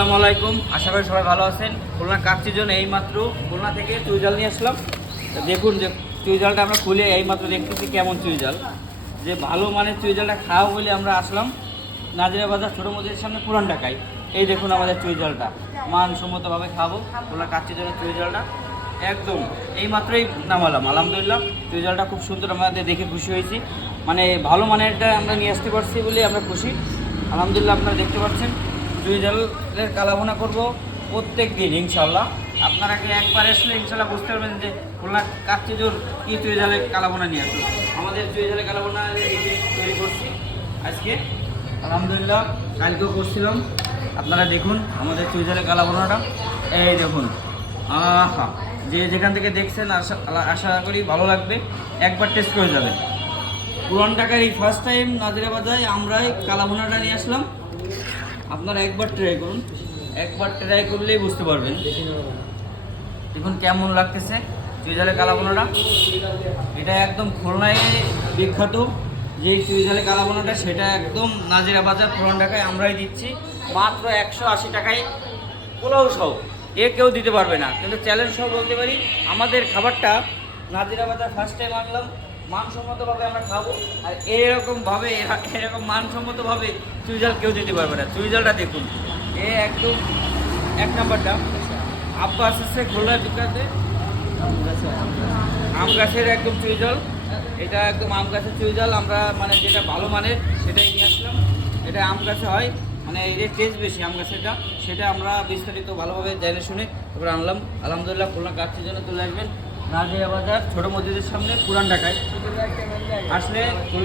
আসসালামু আলাইকুম, আশা করি সবাই ভালো আছেন। খুলনা কাচ্চির জন্য এইমাত্র খুলনা থেকে চুইঝাল নিয়ে আসলাম। দেখুন যে চুইঝালটা আমরা খুলে এইমাত্র দেখতেছি কেমন চুইঝাল, যে ভালো মানের চুইঝালটা খাওয়া বলে আমরা আসলাম নাজিরা বাজার ছোটো মসজিদের সামনে পুরান ঢাকায়। এই দেখুন আমাদের চুইঝালটা মানসম্মতভাবে খাবো। খুলনা কাচ্চির জন্য চুইঝালটা একদম এইমাত্রই নামালাম। আলহামদুলিল্লাহ, চুইঝালটা খুব সুন্দর, আমাদের দেখে খুশি হয়েছি। মানে ভালো মানেরটা আমরা নিয়ে আসতে পারছি বলে আমরা খুশি। আলহামদুলিল্লাহ, আপনারা দেখতে পাচ্ছেন চুইঝালের কালাভুনা করবো প্রত্যেক দিন ইনশাল্লাহ। আপনারা একবার আসলে ইনশাল্লাহ বুঝতে পারবেন যে খুলনা কাচ্চিজোর কী চুইঝালের কালাভুনা নিয়ে আসলো। আমাদের চুইঝালের কালাভুনা তৈরি করছি আজকে আলহামদুলিল্লাহ, কালকেও করছিলাম। আপনারা দেখুন আমাদের চুইঝালের কালাভুনাটা, এই দেখুন। আহা, যে যেখান থেকে দেখছেন আশা করি ভালো লাগবে, একবার টেস্ট করে যাবেন। পুরান ঢাকার এই ফার্স্ট টাইম নাজিরা বাজারে আমরাই কালাভুনাটা নিয়ে আসলাম। আপনারা একবার ট্রাই করুন, একবার ট্রাই করলেই বুঝতে পারবেন দেখুন কেমন লাগতেছে চুইঝালের কালাভুনাটা। এটা একদম খুলনায় বিখ্যাত যে চুইঝালের কালাভুনাটা, সেটা একদম নাজিরা বাজার পুরান ঢাকায় আমরাই দিচ্ছি মাত্র 180 টাকায় পোলাও সহ। কেউ দিতে পারবে না, কিন্তু চ্যালেঞ্জ সহ বলতে পারি আমাদের খাবারটা নাজিরা বাজার ফার্স্ট টাইম আনলাম, মানসম্মতভাবে আমরা খাবো। আর এরকম মানসম্মতভাবে চুইঝাল কেউ দিতে পারবে না। চুইঝালটা দেখুন, একদম এক নাম্বারটা আব্বাস আছে খুলনার দোকানে আম গাছের একদম চুইঝাল। এটা একদম আম গাছের চুইঝাল, আমরা মানে যেটা ভালো মানের সেটাই নিয়ে আসলাম। এটা আম গাছে হয়, মানে এর টেস্ট বেশি আম গাছেরটা, সেটা আমরা বিস্তারিত ভালোভাবে জেনে শুনে তারপরে আনলাম। আলহামদুলিল্লাহ, খুলনা কাচ্চির জন্য চলে আসবেন নাজিরা বাজার ছোটো মসজিদের সামনে পুরান ঢাকায় আসলে।